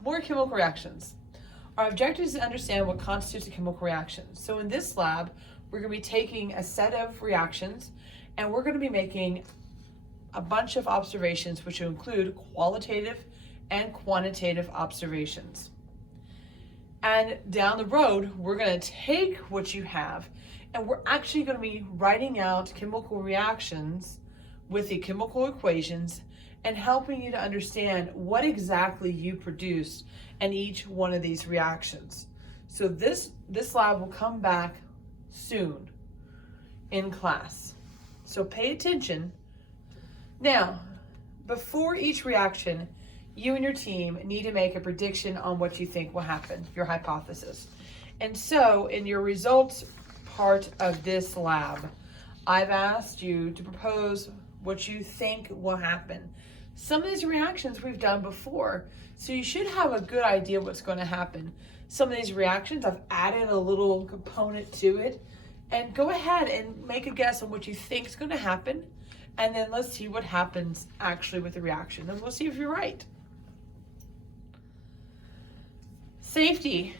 More chemical reactions. Our objective is to understand what constitutes a chemical reaction. So in this lab, we're going to be taking a set of reactions and we're going to be making a bunch of observations which include qualitative and quantitative observations. And down the road, we're going to take what you have and we're actually going to be writing out chemical reactions with the chemical equations and helping you to understand what exactly you produce in each one of these reactions. So this lab will come back soon in class. So pay attention. Now, before each reaction, you and your team need to make a prediction on what you think will happen, your hypothesis. And so in your results part of this lab, I've asked you to propose what you think will happen. Some of these reactions we've done before, so you should have a good idea what's going to happen. Some of these reactions, I've added a little component to it, and go ahead and make a guess on what you think is going to happen, and then let's see what happens actually with the reaction, and we'll see if you're right. Safety.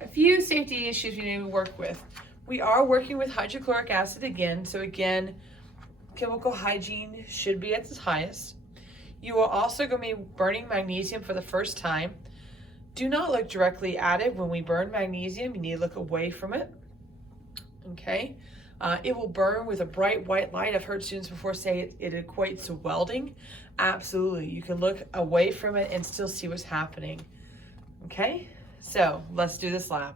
A few safety issues we need to work with. We are working with hydrochloric acid again, so again, chemical hygiene should be at its highest. You are also going to be burning magnesium for the first time. Do not look directly at it when we burn magnesium. You need to look away from it. Okay? It will burn with a bright white light. I've heard students before say it equates to welding. Absolutely. You can look away from it and still see what's happening. Okay? So let's do this lab.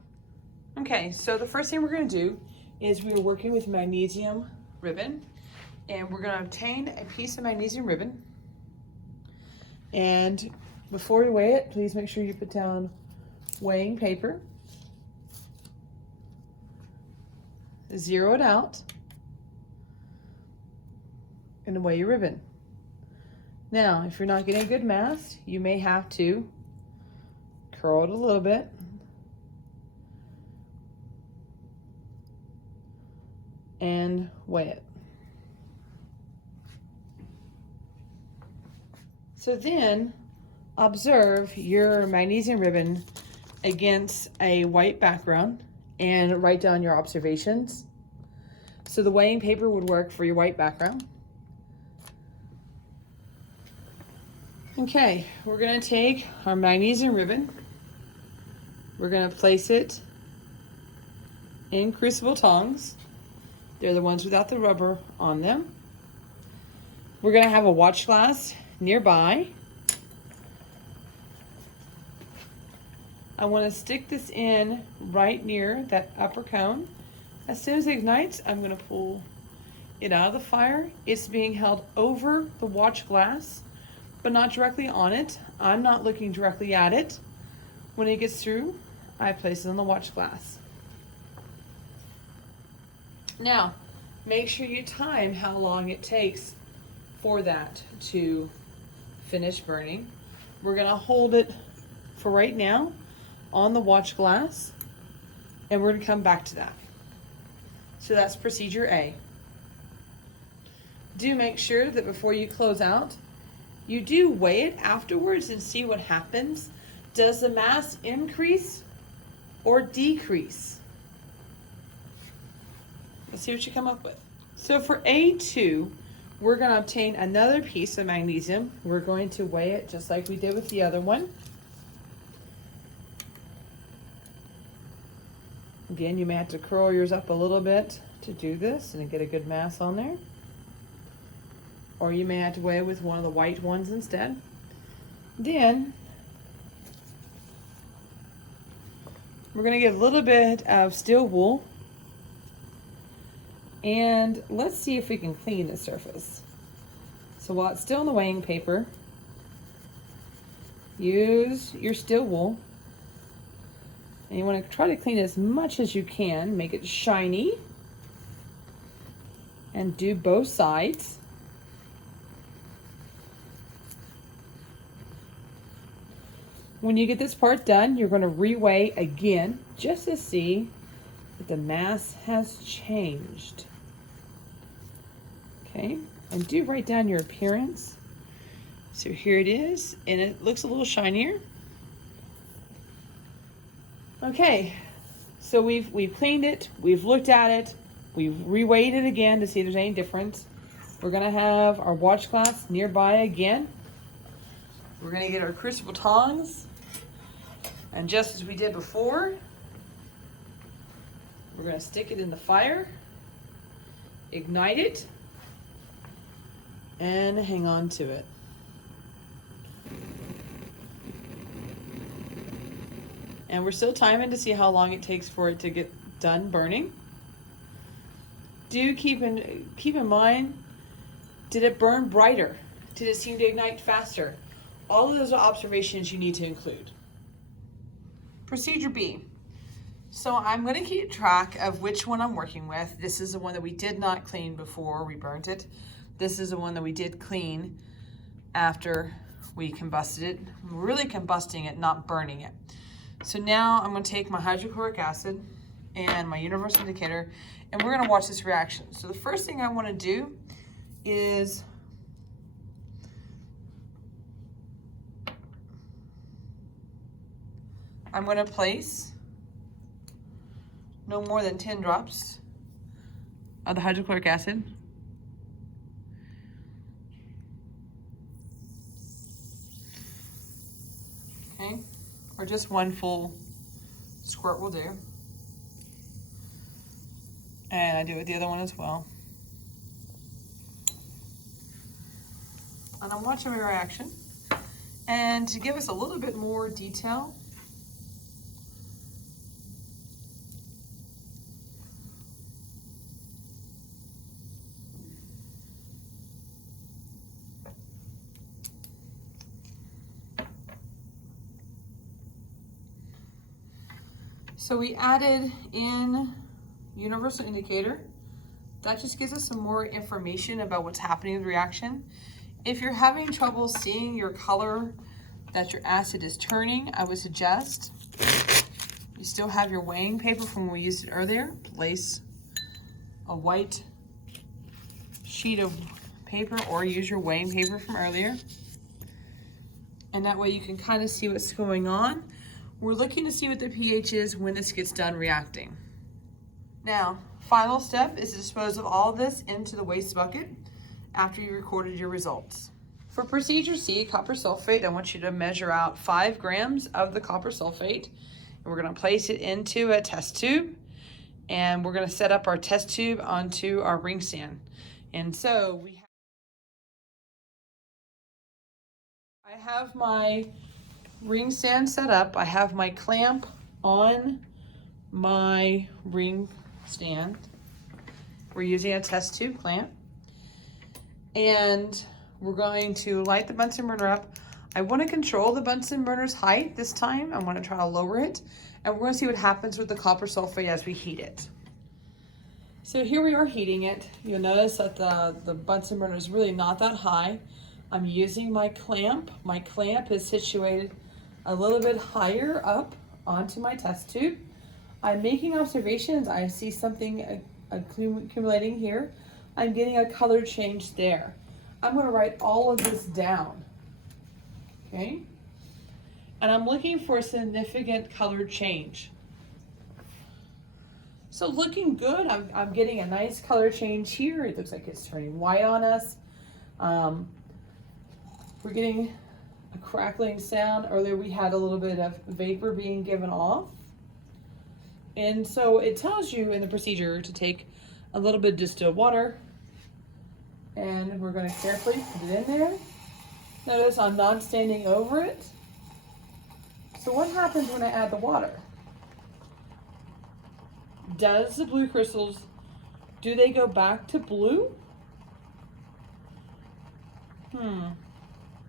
Okay, so the first thing we're going to do is we're working with magnesium ribbon, and we're going to obtain a piece of magnesium ribbon. And before you weigh it, please make sure you put down weighing paper. Zero it out. And weigh your ribbon. Now, if you're not getting a good mass, you may have to curl it a little bit. And weigh it. So then observe your magnesium ribbon against a white background and write down your observations. So the weighing paper would work for your white background. Okay, we're going to take our magnesium ribbon. We're going to place it in crucible tongs. They're the ones without the rubber on them. We're going to have a watch glass nearby. I want to stick this in right near that upper cone. As soon as it ignites, I'm going to pull it out of the fire. It's being held over the watch glass, but not directly on it. I'm not looking directly at it. When it gets through, I place it on the watch glass. Now, make sure you time how long it takes for that to finish burning. We're going to hold it for right now on the watch glass, and we're going to come back to that. So that's procedure A. Do make sure that before you close out, you do weigh it afterwards and see what happens. Does the mass increase or decrease? Let's see what you come up with. So for A2, we're going to obtain another piece of magnesium. We're going to weigh it just like we did with the other one. Again, you may have to curl yours up a little bit to do this and get a good mass on there. Or you may have to weigh it with one of the white ones instead. Then we're going to get a little bit of steel wool. And let's see if we can clean the surface. So while it's still in the weighing paper, use your steel wool. And you want to try to clean as much as you can. Make it shiny. And do both sides. When you get this part done, you're going to reweigh again just to see that the mass has changed. Okay, and do write down your appearance. So here it is, and it looks a little shinier. Okay, so we've cleaned it, we've looked at it, we've reweighed it again to see if there's any difference. We're gonna have our watch glass nearby again. We're gonna get our crucible tongs, and just as we did before, we're gonna stick it in the fire, ignite it, and hang on to it. And we're still timing to see how long it takes for it to get done burning. Do keep in mind, did it burn brighter? Did it seem to ignite faster? All of those are observations you need to include. Procedure B. So I'm going to keep track of which one I'm working with. This is the one that we did not clean before we burnt it. This is the one that we did clean after we combusted it. We're really combusting it, not burning it. So now I'm going to take my hydrochloric acid and my universal indicator, and we're going to watch this reaction. So the first thing I want to do is I'm going to place no more than 10 drops of the hydrochloric acid. Okay, or just one full squirt will do. And I do it with the other one as well. And I'm watching my reaction. And to give us a little bit more detail, so we added in universal indicator. That just gives us some more information about what's happening in the reaction. If you're having trouble seeing your color that your acid is turning, I would suggest you still have your weighing paper from when we used it earlier. Place a white sheet of paper or use your weighing paper from earlier. And that way you can kind of see what's going on. We're looking to see what the pH is when this gets done reacting. Now, final step is to dispose of all of this into the waste bucket after you recorded your results. For procedure C, copper sulfate, I want you to measure out 5 grams of the copper sulfate, and we're going to place it into a test tube, and we're going to set up our test tube onto our ring stand. And so I have my ring stand set up. I have my clamp on my ring stand. We're using a test tube clamp, and we're going to light the Bunsen burner up. I want to control the Bunsen burner's height this time. I want to try to lower it, and we're going to see what happens with the copper sulfate as we heat it. So here we are heating it. You'll notice that the Bunsen burner is really not that high. I'm using my clamp. My clamp is situated a little bit higher up onto my test tube. I'm making observations. I see something accumulating here. I'm getting a color change there. I'm going to write all of this down. Okay? And I'm looking for a significant color change. So looking good, I'm getting a nice color change here. It looks like it's turning white on us. We're getting a crackling sound. Earlier we had a little bit of vapor being given off. And so it tells you in the procedure to take a little bit of distilled water, and we're going to carefully put it in there. Notice I'm not standing over it. So what happens when I add the water? Does the blue crystals, do they go back to blue?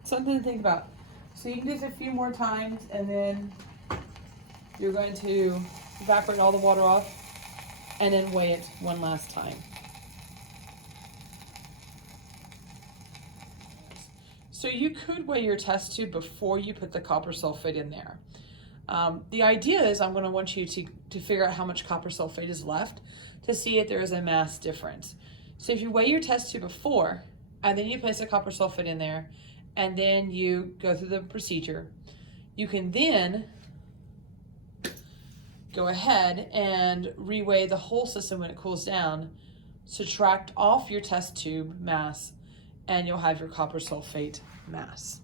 Something to think about. So you can do this a few more times, and then you're going to evaporate all the water off and then weigh it one last time. So you could weigh your test tube before you put the copper sulfate in there. The idea is I'm going to want you to figure out how much copper sulfate is left to see if there is a mass difference. So if you weigh your test tube before, and then you place a copper sulfate in there, and then you go through the procedure. You can then go ahead and reweigh the whole system when it cools down, subtract off your test tube mass, and you'll have your copper sulfate mass.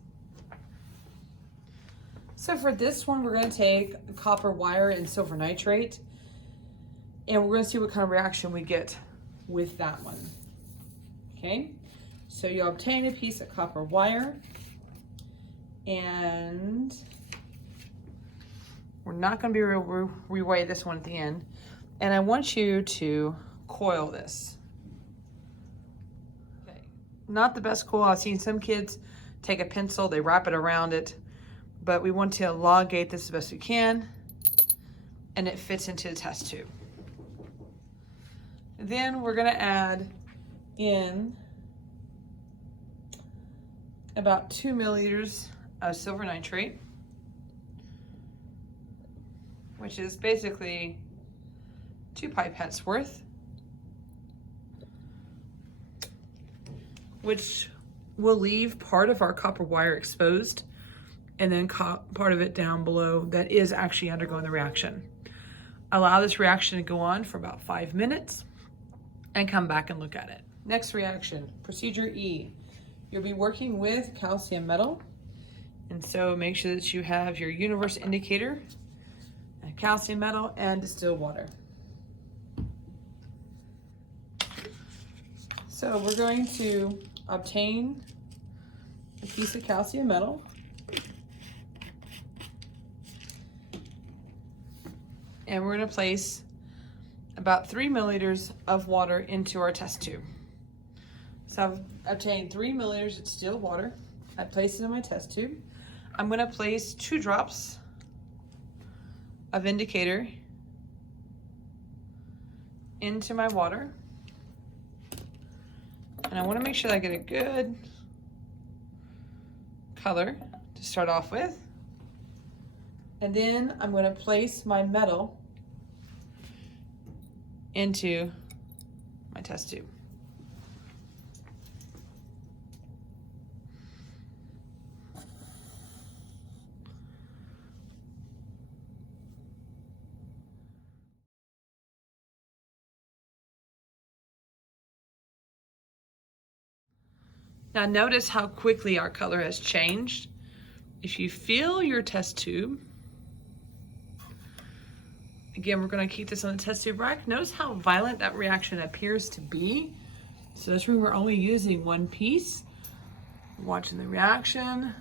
So for this one, we're going to take copper wire and silver nitrate, and we're going to see what kind of reaction we get with that one. Okay, so you'll obtain a piece of copper wire, and we're not going to be reweigh this one at the end, and I want you to coil this. Okay, not the best coil. I've seen some kids take a pencil, they wrap it around it, but we want to elongate this as best we can, and it fits into the test tube. Then we're going to add in about 2 milliliters of silver nitrate, which is basically 2 pipettes worth, which will leave part of our copper wire exposed, and then part of it down below that is actually undergoing the reaction. Allow this reaction to go on for about 5 minutes and come back and look at it. Next reaction, procedure E. You'll be working with calcium metal, and so make sure that you have your universe indicator, calcium metal, and distilled water. So we're going to obtain a piece of calcium metal, and we're going to place about 3 milliliters of water into our test tube. So I've obtained 3 milliliters of distilled water. I placed it in my test tube. I'm going to place 2 drops of indicator into my water. And I want to make sure that I get a good color to start off with. And then I'm going to place my metal into my test tube. Now notice how quickly our color has changed. If you fill your test tube, again, we're going to keep this on the test tube rack. Notice how violent that reaction appears to be. So this room, we're only using 1 piece. Watching the reaction.